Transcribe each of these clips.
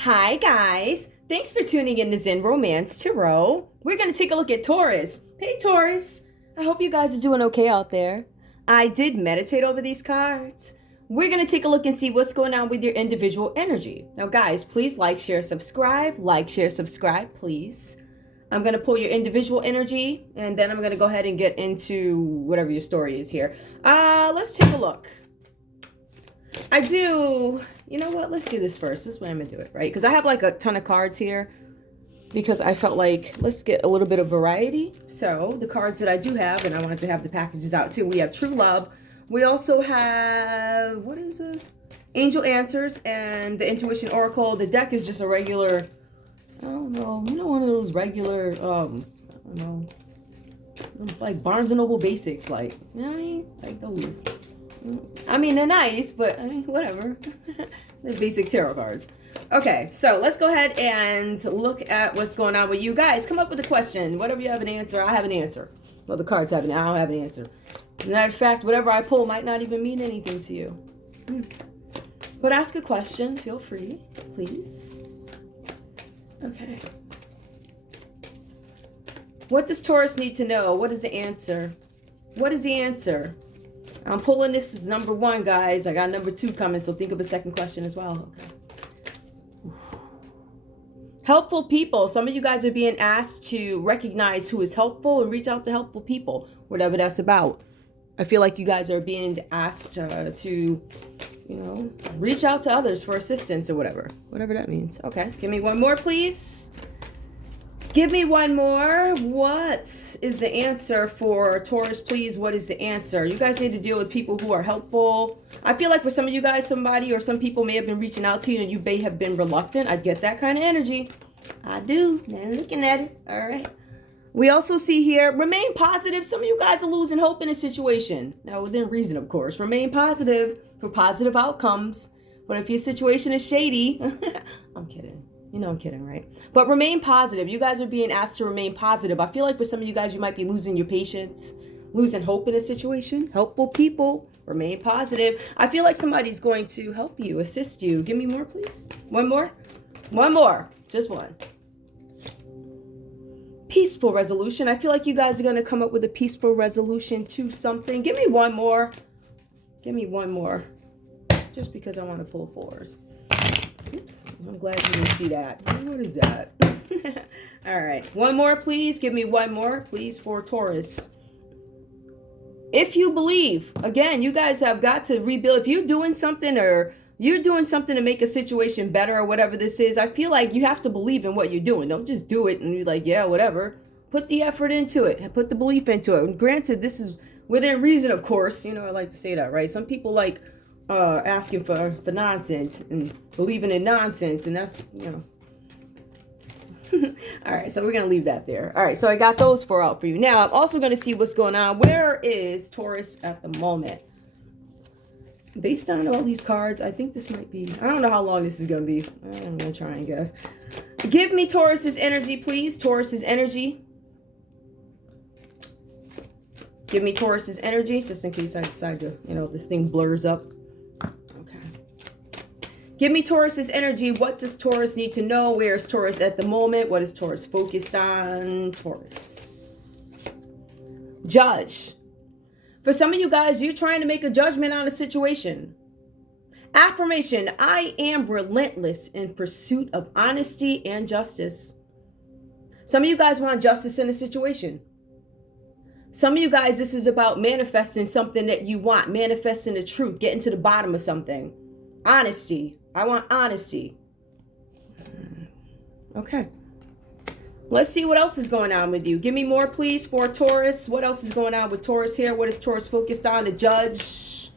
Hi, guys. Thanks for tuning in to Zen Romance Tarot. We're going to take a look at Taurus. Hey, Taurus. I hope you guys are doing okay out there. I did meditate over these cards. We're going to take a look and see what's going on with your individual energy. Now, guys, please like, share, subscribe. Like, share, subscribe, please. I'm going to pull your individual energy, and then I'm going to go ahead and get into whatever your story is here. Let's take a look. You know what? Let's do this first. This is when I'm going to do it, right? Because I have like a ton of cards here because I felt like let's get a little bit of variety. So the cards that I do have, and I wanted to have the packages out too. We have True Love. We also have, what is this? Angel Answers and the Intuition Oracle. The deck is just a regular, I don't know, one of those regular, I don't know, like Barnes & Noble basics, like, you know what I mean? Like those. I mean, they're nice, but I mean, whatever. They're basic tarot cards. Okay, so let's go ahead and look at what's going on with you guys. Come up with a question. Whatever you have an answer, I have an answer. Well, the cards have an answer. I don't have an answer. As a matter of fact, whatever I pull might not even mean anything to you. But ask a question. Feel free, please. Okay. What does Taurus need to know? What is the answer? What is the answer? I'm pulling this as number one, guys. I got number two coming, so think of a second question as well. Okay. Helpful people. Some of you guys are being asked to recognize who is helpful and reach out to helpful people, whatever that's about. I feel like you guys are being asked to, reach out to others for assistance or whatever that means. Okay, give me one more, please. Give me one more. What is the answer for Taurus, please? What is the answer? You guys need to deal with people who are helpful. I feel like for some of you guys, somebody or some people may have been reaching out to you and you may have been reluctant. I get that kind of energy. I do. Man, looking at it. All right. We also see here, remain positive. Some of you guys are losing hope in a situation. Now, within reason, of course. Remain positive for positive outcomes. But if your situation is shady, I'm kidding. You know I'm kidding, right? But remain positive. You guys are being asked to remain positive. I feel like for some of you guys, you might be losing your patience, losing hope in a situation. Helpful people, remain positive. I feel like somebody's going to help you, assist you. Give me more, please. One more. One more. Just one. Peaceful resolution. I feel like you guys are going to come up with a peaceful resolution to something. Give me one more. Give me one more. Just because I want to pull fours. Oops, I'm glad you didn't see that. What is that? All right, one more, please. Give me one more, please, for Taurus. If you believe, again, you guys have got to rebuild. If you're doing something or you're doing something to make a situation better or whatever this is, I feel like you have to believe in what you're doing. Don't just do it and you're like, yeah, whatever. Put the effort into it. Put the belief into it. And granted, this is within reason, of course. I like to say that, right? Some people like asking for nonsense and believing in nonsense, and that's all right, so we're gonna leave that there. All right, so I got those four out for you. Now I'm also gonna see what's going on. Where is Taurus at the moment? Based on all these cards, I think this might be, I don't know how long this is gonna be. I'm gonna try and guess. Give me Taurus's energy, please. Taurus's energy. Give me Taurus's energy, just in case I decide to, this thing blurs up. Give me Taurus's energy. What does Taurus need to know? Where is Taurus at the moment? What is Taurus focused on? Taurus. Judge. For some of you guys, you're trying to make a judgment on a situation. Affirmation. I am relentless in pursuit of honesty and justice. Some of you guys want justice in a situation. Some of you guys, this is about manifesting something that you want. Manifesting the truth. Getting to the bottom of something. Honesty. I want honesty. Okay. Let's see what else is going on with you. Give me more, please, for Taurus. What else is going on with Taurus here? What is Taurus focused on? The Judge.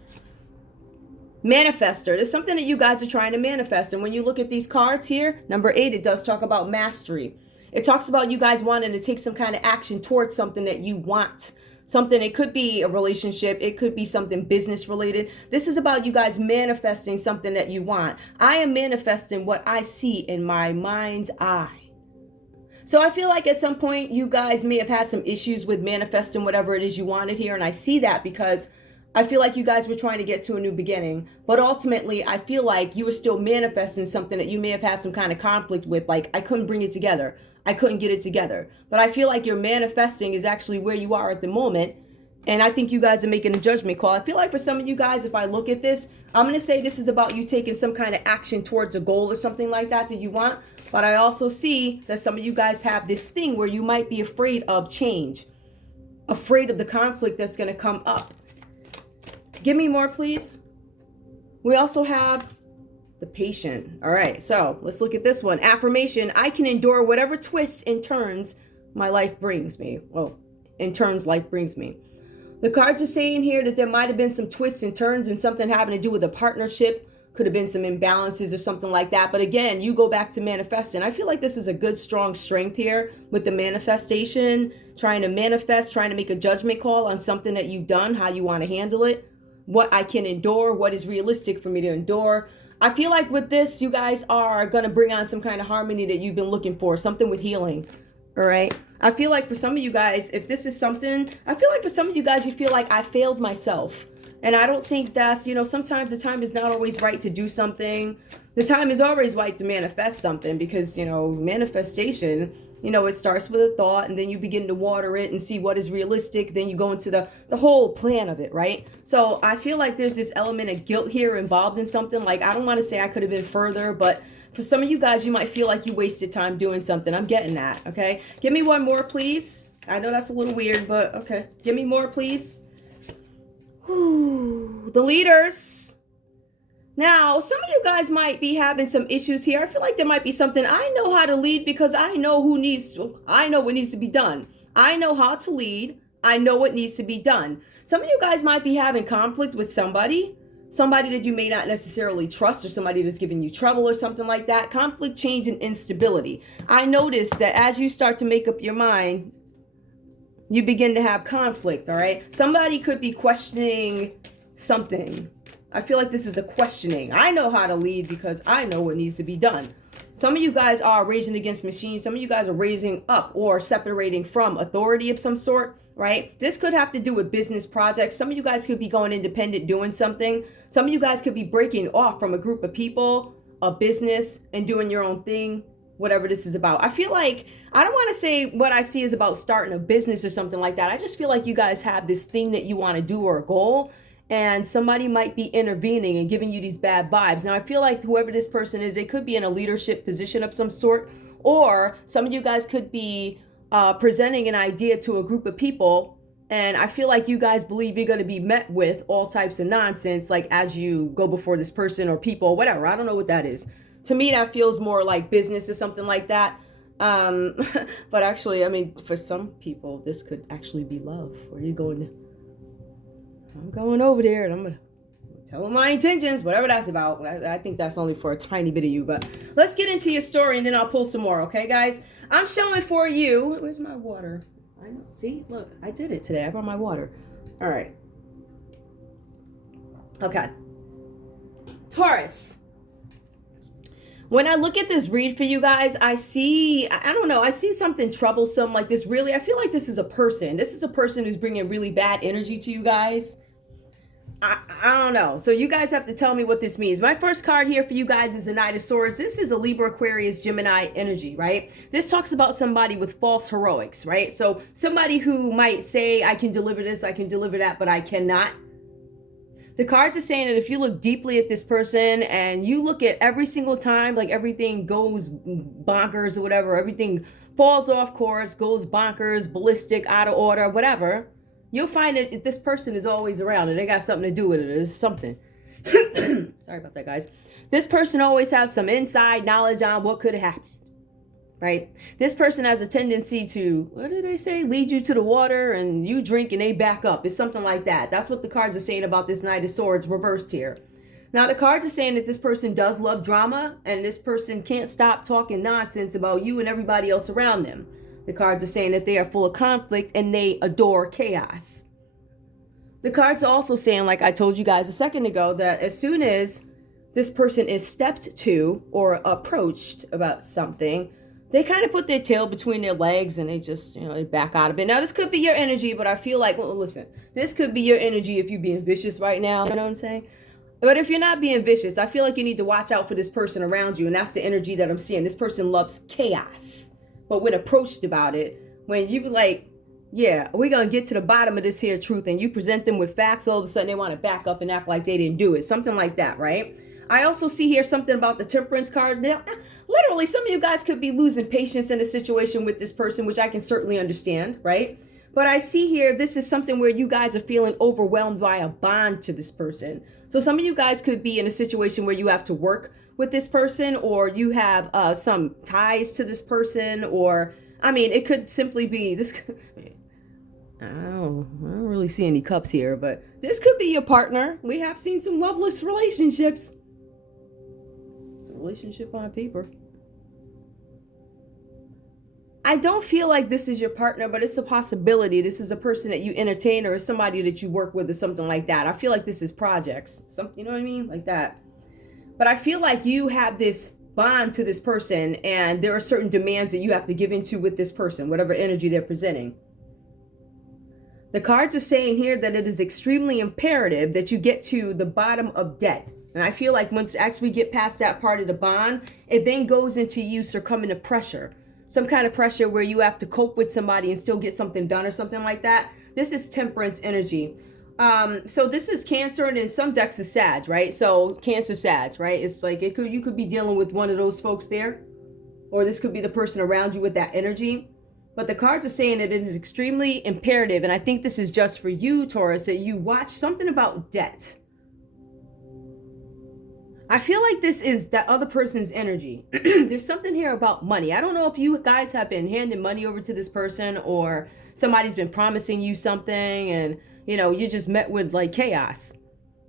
Manifester. There's something that you guys are trying to manifest. And when you look at these cards here, number 8, it does talk about mastery. It talks about you guys wanting to take some kind of action towards something that you want. Something, it could be a relationship, it could be something business related. This is about you guys manifesting something that you want. I am manifesting what I see in my mind's eye. So I feel like at some point you guys may have had some issues with manifesting whatever it is you wanted here. And I see that because I feel like you guys were trying to get to a new beginning, but ultimately I feel like you were still manifesting something that you may have had some kind of conflict with. Like, I couldn't bring it together. I couldn't get it together. But I feel like your manifesting is actually where you are at the moment. And I think you guys are making a judgment call. I feel like for some of you guys, if I look at this, I'm going to say this is about you taking some kind of action towards a goal or something like that you want. But I also see that some of you guys have this thing where you might be afraid of change, afraid of the conflict that's going to come up. Give me more, please. We also have the patient. All right, so let's look at this one. Affirmation: I can endure whatever twists and turns my life brings me. Well, in turns life brings me. The cards are saying here that there might have been some twists and turns and something having to do with a partnership. Could have been some imbalances or something like that. But again, you go back to manifesting. I feel like this is a good, strong strength here with the manifestation, trying to manifest, trying to make a judgment call on something that you've done, how you want to handle it. What I can endure, what is realistic for me to endure. I feel like with this, you guys are going to bring on some kind of harmony that you've been looking for, something with healing. All right. I feel like for some of you guys, if this is something, I feel like for some of you guys, you feel like I failed myself. And I don't think that's, sometimes the time is not always right to do something. The time is always right to manifest something because, manifestation, it starts with a thought and then you begin to water it and see what is realistic. Then you go into the whole plan of it, right? So I feel like there's this element of guilt here involved in something. Like, I don't want to say I could have been further, but for some of you guys, you might feel like you wasted time doing something. I'm getting that, okay? Give me one more, please. I know that's a little weird, but okay. Give me more, please. Whew. The leaders. Now, some of you guys might be having some issues here. I feel like there might be something. I know how to lead because I know what needs to be done. I know how to lead. I know what needs to be done. Some of you guys might be having conflict with somebody that you may not necessarily trust, or somebody that's giving you trouble or something like that. Conflict, change, and instability. I notice that as you start to make up your mind, you begin to have conflict, all right? Somebody could be questioning something. I feel like this is a questioning. I know how to lead because I know what needs to be done. Some of you guys are raising against machines. Some of you guys are raising up or separating from authority of some sort, right? This could have to do with business projects. Some of you guys could be going independent, doing something. Some of you guys could be breaking off from a group of people, a business, and doing your own thing, whatever this is about. I feel like, I don't want to say what I see is about starting a business or something like that. I just feel like you guys have this thing that you want to do or a goal, and somebody might be intervening and giving you these bad vibes. Now, I feel like whoever this person is, they could be in a leadership position of some sort, or some of you guys could be presenting an idea to a group of people, and I feel like you guys believe you're going to be met with all types of nonsense, like as you go before this person or people, whatever. I don't know what that is. To me, that feels more like business or something like that. But actually, I mean, for some people, this could actually be love. Where are you going to? I'm going over there and I'm going to tell them my intentions, whatever that's about. I think that's only for a tiny bit of you, but let's get into your story and then I'll pull some more. Okay, guys, I'm showing for you. Where's my water? I know. See, look, I did it today. I brought my water. All right. Okay. Taurus. When I look at this read for you guys, I see something troublesome like this. Really, I feel like this is a person. This is a person who's bringing really bad energy to you guys. I don't know. So you guys have to tell me what this means. My first card here for you guys is the Knight of Swords. This is a Libra, Aquarius, Gemini energy, right? This talks about somebody with false heroics, right? So somebody who might say, I can deliver this, I can deliver that, but I cannot. The cards are saying that if you look deeply at this person and you look at every single time, like everything goes bonkers or whatever, everything falls off course, goes bonkers, ballistic, out of order, whatever, you'll find that this person is always around and they got something to do with it. It's something. Sorry about that, guys. This person always has some inside knowledge on what could have happened, right? This person has a tendency to, what did they say? Lead you to the water and you drink and they back up. It's something like that. That's what the cards are saying about this Knight of Swords reversed here. Now, the cards are saying that this person does love drama and this person can't stop talking nonsense about you and everybody else around them. The cards are saying that they are full of conflict and they adore chaos. The cards are also saying, like I told you guys a second ago, that as soon as this person is stepped to or approached about something, They kind of put their tail between their legs and they just, they back out of it. Now, this could be your energy, but I feel like, well, listen, this could be your energy if you're being vicious right now. You know what I'm saying? But if you're not being vicious, I feel like you need to watch out for this person around you. And that's the energy that I'm seeing. This person loves chaos. But when approached about it, when you be like, yeah, we're going to get to the bottom of this here truth, and you present them with facts, all of a sudden they want to back up and act like they didn't do it. Something like that, right? I also see here something about the Temperance card. Now, literally, some of you guys could be losing patience in a situation with this person, which I can certainly understand, right? But I see here, this is something where you guys are feeling overwhelmed by a bond to this person. So some of you guys could be in a situation where you have to work with this person, or you have some ties to this person, or, I mean, it could simply be this. I don't really see any cups here, but this could be your partner. We have seen some loveless relationships. It's a relationship on paper. I don't feel like this is your partner, but it's a possibility. This is a person that you entertain, or somebody that you work with, or something like that. I feel like this is projects. You know what I mean? Like that. But I feel like you have this bond to this person, and there are certain demands that you have to give into with this person, whatever energy they're presenting. The cards are saying here that it is extremely imperative that you get to the bottom of debt. And I feel like once we get past that part of the bond, it then goes into you succumbing to pressure. Some kind of pressure where you have to cope with somebody and still get something done or something like that. This is Temperance energy. So this is Cancer, and in some decks is Sag, right? So Cancer, Sag, right? It's like you could be dealing with one of those folks there, or this could be the person around you with that energy. But the cards are saying that it is extremely imperative, and I think this is just for you, Taurus, that you watch something about debt. I feel like this is that other person's energy. There's something here about money. I don't know if you guys have been handing money over to this person, or somebody's been promising you something and, you just met with like chaos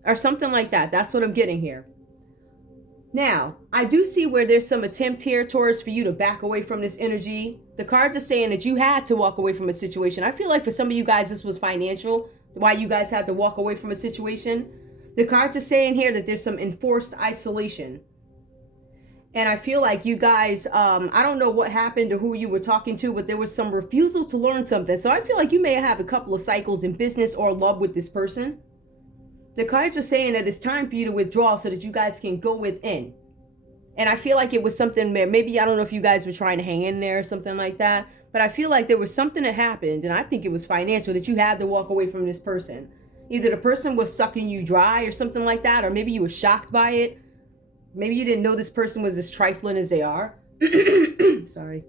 or something like that. That's what I'm getting here. Now, I do see where there's some attempt here, Taurus, for you to back away from this energy. The cards are saying that you had to walk away from a situation. I feel like for some of you guys, this was financial, why you guys had to walk away from a situation. The cards are saying here that there's some enforced isolation. And I feel like you guys, I don't know what happened or who you were talking to, but there was some refusal to learn something. So I feel like you may have a couple of cycles in business or love with this person. The cards are saying that it's time for you to withdraw so that you guys can go within. And I feel like it was something where maybe, I don't know if you guys were trying to hang in there or something like that, but I feel like there was something that happened, and I think it was financial, that you had to walk away from this person. Either the person was sucking you dry or something like that, or maybe you were shocked by it. Maybe you didn't know this person was as trifling as they are. Sorry.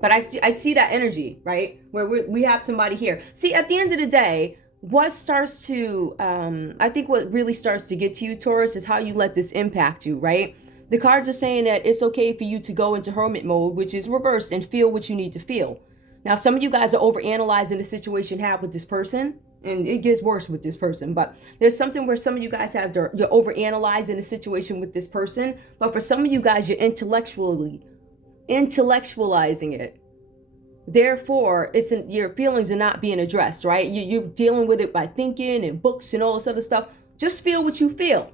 But I see that energy, right? Where we have somebody here. See, at the end of the day, what starts to, I think what really starts to get to you, Taurus, is how you let this impact you, right? The cards are saying that it's okay for you to go into hermit mode, which is reversed, and feel what you need to feel. Now, some of you guys are overanalyzing the situation you have with this person, and it gets worse with this person. But there's something where some of you guys you're overanalyzing the situation with this person. But for some of you guys, you're intellectualizing it. Therefore, your feelings are not being addressed, right? You're dealing with it by thinking and books and all this other stuff. Just feel what you feel.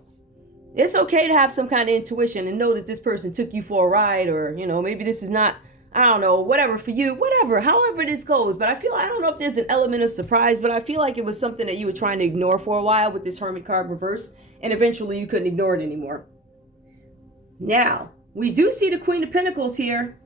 It's okay to have some kind of intuition and know that this person took you for a ride, or, maybe this is not, I don't know, whatever for you, however this goes. But I don't know if there's an element of surprise, but I feel like it was something that you were trying to ignore for a while with this Hermit card reversed, and eventually you couldn't ignore it anymore. Now, we do see the Queen of Pentacles here.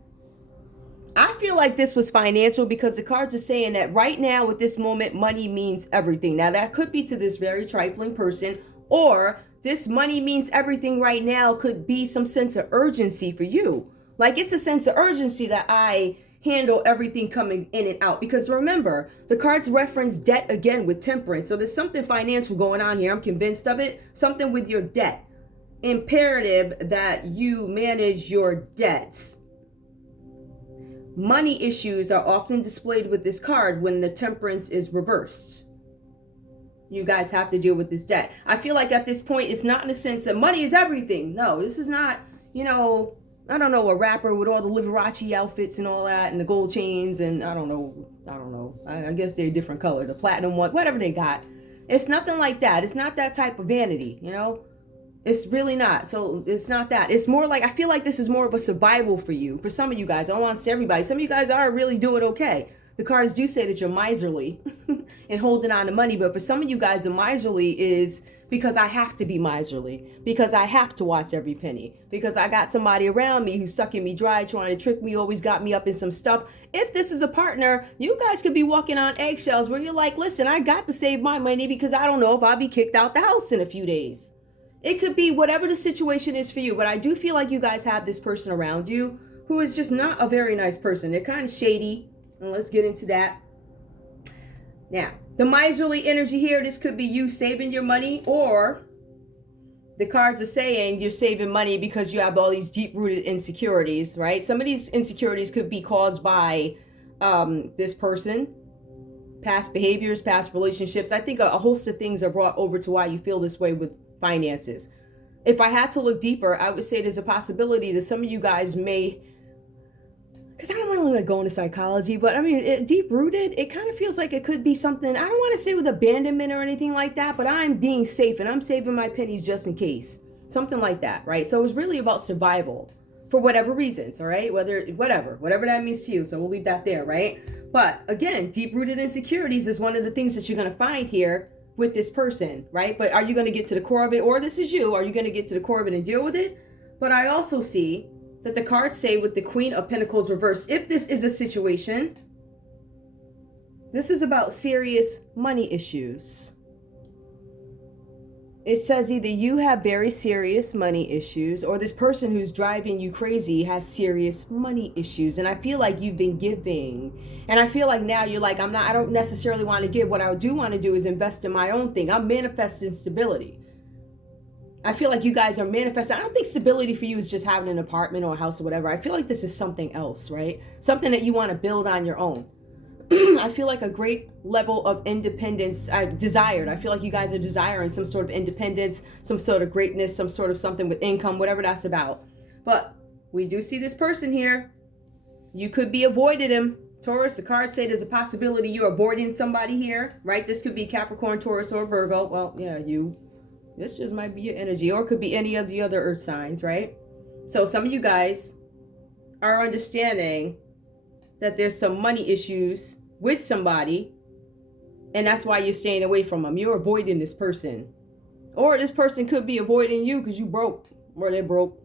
I feel like this was financial because the cards are saying that right now at this moment, money means everything. Now, that could be to this very trifling person, or this money means everything right now could be some sense of urgency for you. Like, it's a sense of urgency that I handle everything coming in and out. Because remember, the cards reference debt again with Temperance. So there's something financial going on here. I'm convinced of it. Something with your debt. Imperative that you manage your debts. Money issues are often displayed with this card when the Temperance is reversed. You guys have to deal with this debt. I feel like at this point, it's not in the sense that money is everything. No, this is not, I don't know, a rapper with all the Liberace outfits and all that, and the gold chains, and I don't know. I guess they're a different color, the platinum one, whatever they got. It's nothing like that. It's not that type of vanity, It's really not. So it's not that. It's more like, I feel like this is more of a survival for you. For some of you guys, I don't want to say everybody. Some of you guys are really doing okay. The cards do say that you're miserly and holding on to money. But for some of you guys, the miserly is because I have to be miserly. Because I have to watch every penny. Because I got somebody around me who's sucking me dry, trying to trick me, always got me up in some stuff. If this is a partner, you guys could be walking on eggshells where you're like, listen, I got to save my money because I don't know if I'll be kicked out the house in a few days. It could be whatever the situation is for you, but I do feel like you guys have this person around you who is just not a very nice person. They're kind of shady, and let's get into that. Now, the miserly energy here, this could be you saving your money, or the cards are saying you're saving money because you have all these deep-rooted insecurities, right? Some of these insecurities could be caused by this person, past behaviors, past relationships. I think a host of things are brought over to why you feel this way with finances. If I had to look deeper, I would say there's a possibility that some of you guys may, because I don't really want to go into psychology, but I mean, deep rooted, it kind of feels like it could be something, I don't want to say with abandonment or anything like that, but I'm being safe and I'm saving my pennies just in case. Something like that, right? So it was really about survival for whatever reasons, all right? Whatever that means to you. So we'll leave that there, right? But again, deep rooted insecurities is one of the things that you're going to find here with this person, right? But are you going to get to the core of it? Or this is you, are you going to get to the core of it and deal with it? But I also see that the cards say with the Queen of Pentacles reversed, if this is a situation, this is about serious money issues. It says either you have very serious money issues or this person who's driving you crazy has serious money issues. And I feel like you've been giving. And I feel like now you're like, I don't necessarily want to give. What I do want to do is invest in my own thing. I'm manifesting stability. I feel like you guys are manifesting. I don't think stability for you is just having an apartment or a house or whatever. I feel like this is something else, right? Something that you want to build on your own. I feel like a great level of independence desired. I feel like you guys are desiring some sort of independence, some sort of greatness, some sort of something with income, whatever that's about. But we do see this person here. You could be avoiding him. Taurus, the cards say there's a possibility you're avoiding somebody here, right? This could be Capricorn, Taurus, or Virgo. Well, yeah, you. This just might be your energy, or it could be any of the other earth signs, right? So some of you guys are understanding that there's some money issues with somebody, and that's why you're staying away from them. You're avoiding this person. Or this person could be avoiding you because you broke, or they're broke.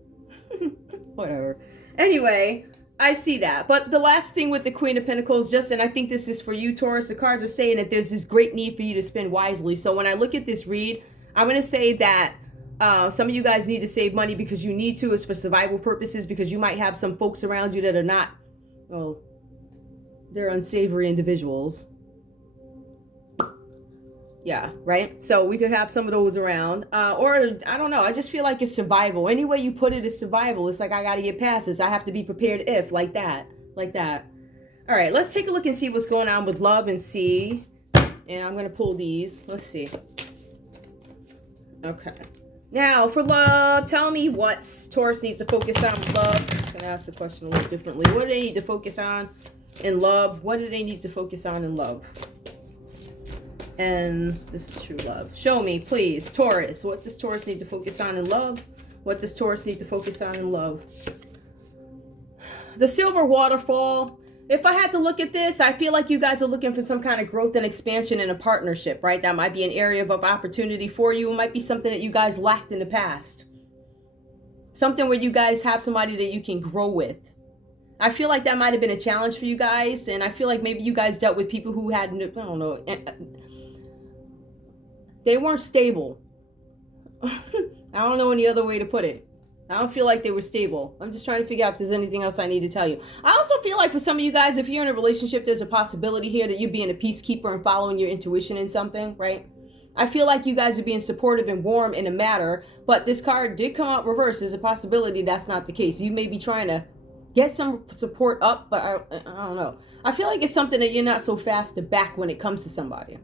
Whatever. Anyway, I see that. But the last thing with the Queen of Pentacles, and I think this is for you, Taurus, the cards are saying that there's this great need for you to spend wisely. So when I look at this read, I'm going to say that some of you guys need to save money because you need to. It's for survival purposes, because you might have some folks around you that are not, well, they're unsavory individuals. Yeah, right? So we could have some of those around. Or, I don't know. I just feel like it's survival. Any way you put it is survival. It's like, I got to get past this. I have to be prepared if, like that. Like that. All right, let's take a look and see what's going on with love and see. And I'm going to pull these. Let's see. Okay. Now, for love, tell me what Taurus needs to focus on with love. I'm just going to ask the question a little differently. What do they need to focus on in love? What do they need to focus on in love? And this is true love. Show me, please, Taurus. What does Taurus need to focus on in love? What does Taurus need to focus on in love? The silver waterfall. If I had to look at this, I feel like you guys are looking for some kind of growth and expansion in a partnership, right? That might be an area of opportunity for you. It might be something that you guys lacked in the past. Something where you guys have somebody that you can grow with. I feel like that might have been a challenge for you guys. And I feel like maybe you guys dealt with people who had, I don't know, they weren't stable. I don't know any other way to put it. I don't feel like they were stable. I'm just trying to figure out if there's anything else I need to tell you. I also feel like for some of you guys, if you're in a relationship, there's a possibility here that you're being a peacekeeper and following your intuition in something, right? I feel like you guys are being supportive and warm in a matter, but this card did come out reversed. There's a possibility that's not the case. You may be trying to get some support up, but I don't know. I feel like it's something that you're not so fast to back when it comes to somebody.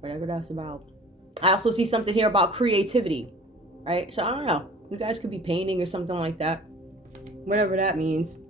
Whatever that's about. I also see something here about creativity, right? So I don't know. You guys could be painting or something like that. Whatever that means.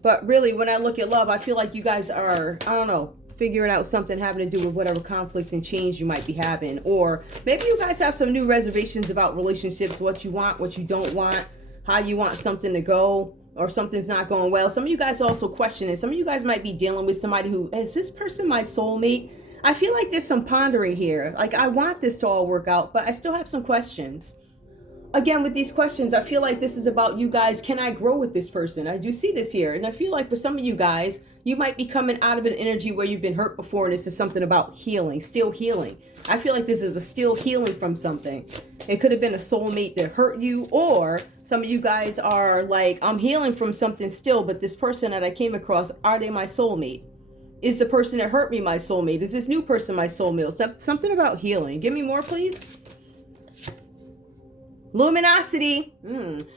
But really, when I look at love, I feel like you guys are, I don't know, figuring out something having to do with whatever conflict and change you might be having. Or maybe you guys have some new reservations about relationships, what you want, what you don't want, how you want something to go, or something's not going well. Some of you guys also question it. Some of you guys might be dealing with somebody who, is this person my soulmate? I feel like there's some pondering here. Like, I want this to all work out, but I still have some questions. Again, with these questions, I feel like this is about you guys. Can I grow with this person? I do see this here. And I feel like for some of you guys, you might be coming out of an energy where you've been hurt before. And this is something about healing, still healing. I feel like this is a still healing from something. It could have been a soulmate that hurt you. Or some of you guys are like, I'm healing from something still. But this person that I came across, are they my soulmate? Is the person that hurt me my soulmate? Is this new person my soulmate? Something about healing. Give me more, please. Luminosity.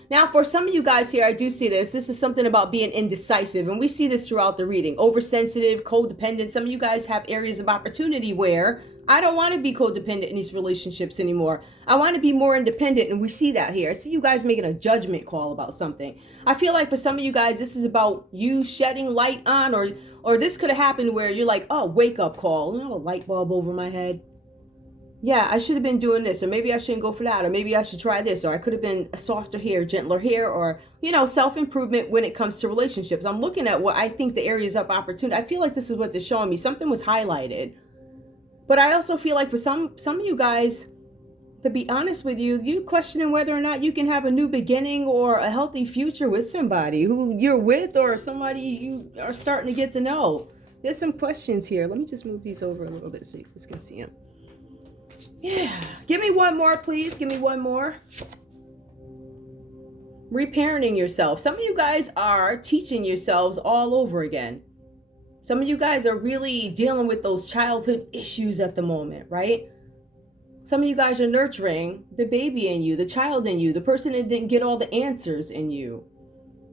Now, for some of you guys here, I do see this. This is something about being indecisive. And we see this throughout the reading. Oversensitive, codependent. Some of you guys have areas of opportunity where I don't want to be codependent in these relationships anymore. I want to be more independent. And we see that here. I see you guys making a judgment call about something. I feel like for some of you guys, this is about you shedding light on, or this could have happened where you're like, oh, wake up call. You know, a light bulb over my head. Yeah, I should have been doing this, or maybe I shouldn't go for that, or maybe I should try this, or I could have been a softer hair, gentler hair, or, you know, self-improvement when it comes to relationships. I'm looking at what I think the areas of opportunity. I feel like this is what they're showing me. Something was highlighted. But I also feel like for some of you guys, to be honest with you, you questioning whether or not you can have a new beginning or a healthy future with somebody who you're with, or somebody you are starting to get to know. There's some questions here. Let me just move these over a little bit so you guys can see them. Yeah. Give me one more, please. Give me one more. Reparenting yourself. Some of you guys are teaching yourselves all over again. Some of you guys are really dealing with those childhood issues at the moment, right? Some of you guys are nurturing the baby in you, the child in you, the person that didn't get all the answers in you,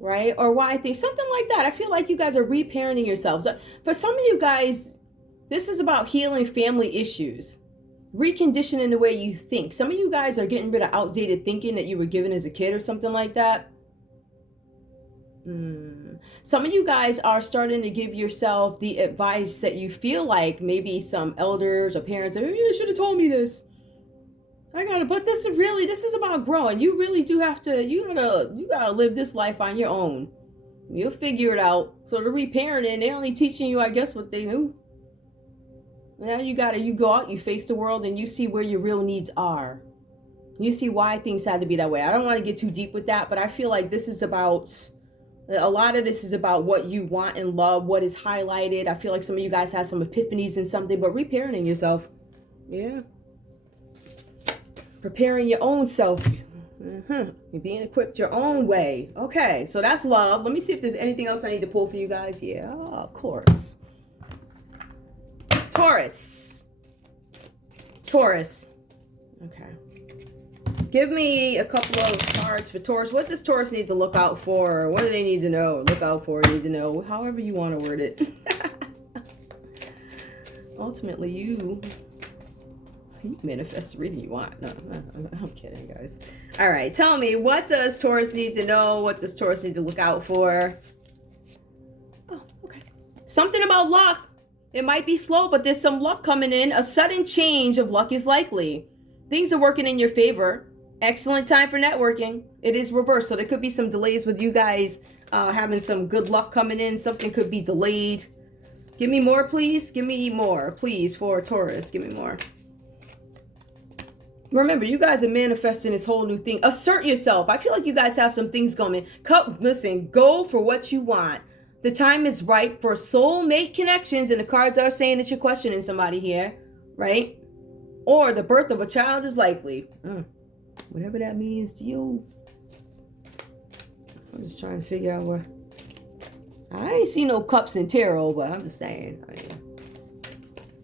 right? Or why things, something like that. I feel like you guys are reparenting yourselves. For some of you guys, this is about healing family issues. Reconditioning the way you think. Some of you guys are getting rid of outdated thinking that you were given as a kid or something like that. Some of you guys are starting to give yourself the advice that you feel like maybe some elders or parents say, you should have told me this. But this is about growing. You really do have to, you gotta live this life on your own. You'll figure it out. So the reparenting, they're only teaching you, I guess, what they knew. Now you go out, you face the world, and you see where your real needs are. You see why things had to be that way. I don't want to get too deep with that, but I feel like this is about, a lot of this is about what you want and love, what is highlighted. I feel like some of you guys have some epiphanies in something, but reparenting yourself. Yeah. Preparing your own self. You're being equipped your own way. Okay, so that's love. Let me see if there's anything else I need to pull for you guys. Yeah, of course. Taurus. Okay. Give me a couple of cards for Taurus. What does Taurus need to look out for? What do they need to know? Look out for, need to know. However you want to word it. Ultimately, you manifest the reading you want. No, I'm kidding, guys. All right. Tell me, what does Taurus need to know? What does Taurus need to look out for? Oh, okay. Something about luck. It might be slow, but there's some luck coming in. A sudden change of luck is likely. Things are working in your favor. Excellent time for networking. It is reversed, so there could be some delays with you guys having some good luck coming in. Something could be delayed. Give me more, please. Give me more, please, for Taurus. Give me more. Remember, you guys are manifesting this whole new thing. Assert yourself. I feel like you guys have some things going. Listen, go for what you want. The time is right for soulmate connections, and the cards are saying that you're questioning somebody here, right? Or the birth of a child is likely. Whatever that means to you. I'm just trying to figure out where. I ain't see no cups in tarot, but I'm just saying.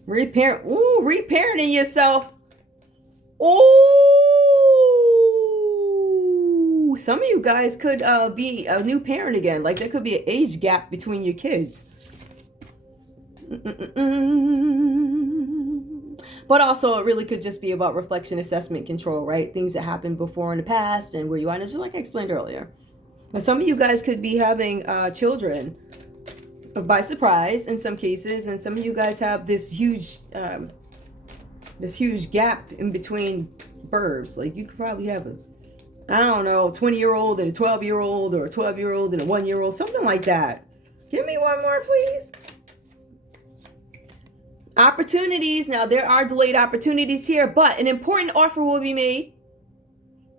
Reparenting yourself. Oh, some of you guys could be a new parent again. Like there could be an age gap between your kids. But also it really could just be about reflection, assessment, control, right? Things that happened before in the past and where you are. And it's just like I explained earlier. But some of you guys could be having children. by surprise in some cases, and some of you guys have this huge gap in between births. Like you could probably have a, I don't know, 20-year-old and a 12-year-old, or a 12-year-old and a 1-year-old, something like that. Give me one more, please. Opportunities. Now, there are delayed opportunities here, but an important offer will be made.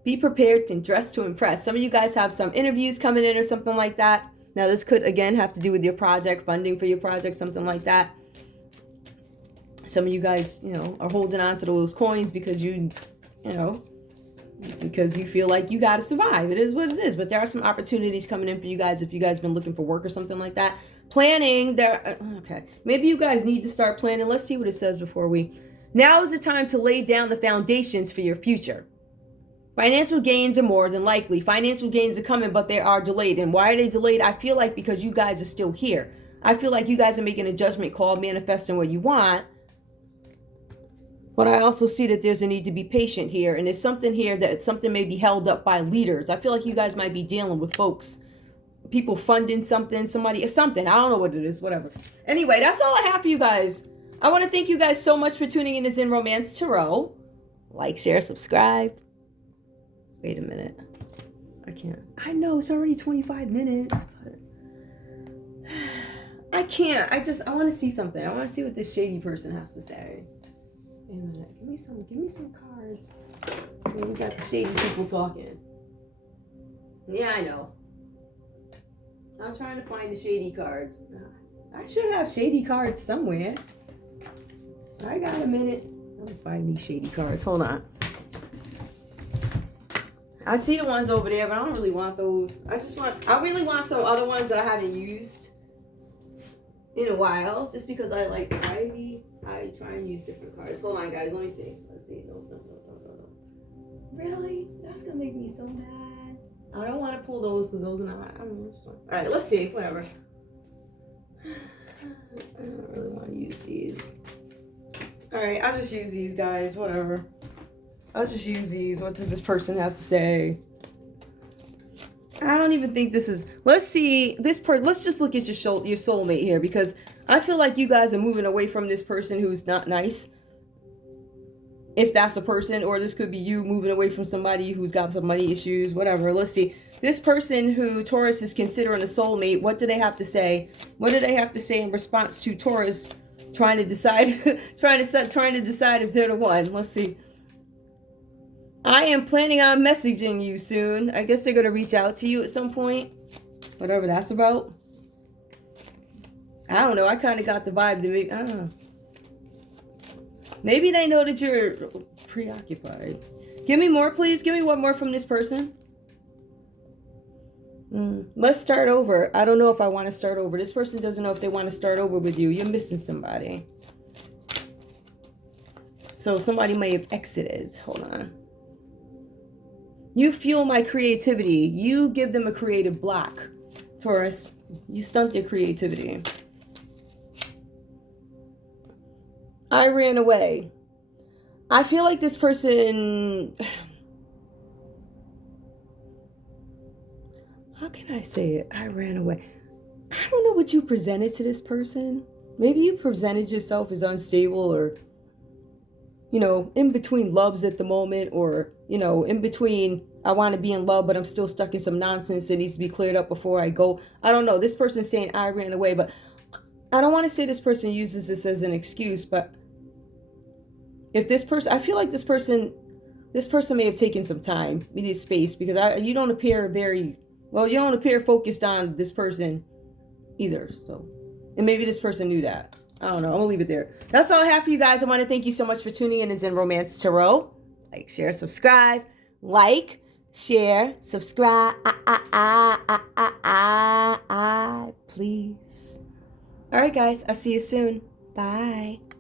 Be prepared and dress to impress. Some of you guys have some interviews coming in or something like that. Now, this could, again, have to do with your project, funding for your project, something like that. Some of you guys, are holding on to those coins because because you feel like you got to survive. It is what it is. But there are some opportunities coming in for you guys if you guys been looking for work or something like that. Planning there. Okay. Maybe you guys need to start planning. Let's see what it says before we. Now is the time to lay down the foundations for your future. Financial gains are more than likely. Financial gains are coming, but they are delayed. And why are they delayed? I feel like because you guys are still here. I feel like you guys are making a judgment call, manifesting what you want. But I also see that there's a need to be patient here. And there's something here that something may be held up by leaders. I feel like you guys might be dealing with folks. People funding something, somebody, something. I don't know what it is, whatever. Anyway, that's all I have for you guys. I want to thank you guys so much for tuning in to Zen Romance Tarot. Like, share, subscribe. Wait a minute. I can't. I know it's already 25 minutes. But I can't. I want to see something. I want to see what this shady person has to say. Wait a minute. Give me some cards. Okay, we got the shady people talking. Yeah, I know. I'm trying to find the shady cards. I should have shady cards somewhere. I got a minute. Let me find these shady cards. Hold on. I see the ones over there, but I don't really want those. I really want some other ones that I haven't used in a while, just because I like variety. I try and use different cards. Hold on, guys. Let me see. Let's see. No. Really? That's gonna make me so mad. I don't want to pull those because those are not. I don't know. All right, let's see. Whatever. I don't really want to use these. All right, I'll just use these, guys. Whatever. I'll just use these. What does this person have to say? I don't even think this is. Let's see this person. Let's just look at your soulmate here, because I feel like you guys are moving away from this person who's not nice. If that's a person, or this could be you moving away from somebody who's got some money issues, whatever. Let's see. This person who Taurus is considering a soulmate, what do they have to say? What do they have to say in response to Taurus trying to decide, trying to decide if they're the one? Let's see. I am planning on messaging you soon. I guess they're going to reach out to you at some point. Whatever that's about. I don't know. I kind of got the vibe that maybe, I don't know. Maybe they know that you're preoccupied. Give me more, please. Give me one more from this person. Let's start over. I don't know if I want to start over. This person doesn't know if they want to start over with you. You're missing somebody. So somebody may have exited. Hold on. You fuel my creativity. You give them a creative block. Taurus, you stunt their creativity. I ran away. I feel like this person... How can I say it? I ran away. I don't know what you presented to this person. Maybe you presented yourself as unstable, or, in between loves at the moment, or, in between I want to be in love, but I'm still stuck in some nonsense that needs to be cleared up before I go. I don't know. This person's saying I ran away, but I don't want to say this person uses this as an excuse, but if this person, I feel like this person may have taken some time, needed space, because you don't appear you don't appear focused on this person either. So, and maybe this person knew that. I don't know. I'm gonna leave it there. That's all I have for you guys. I want to thank you so much for tuning in to Zen Romance Tarot. Like, share, subscribe. Like, share, subscribe. Please. All right, guys. I'll see you soon. Bye.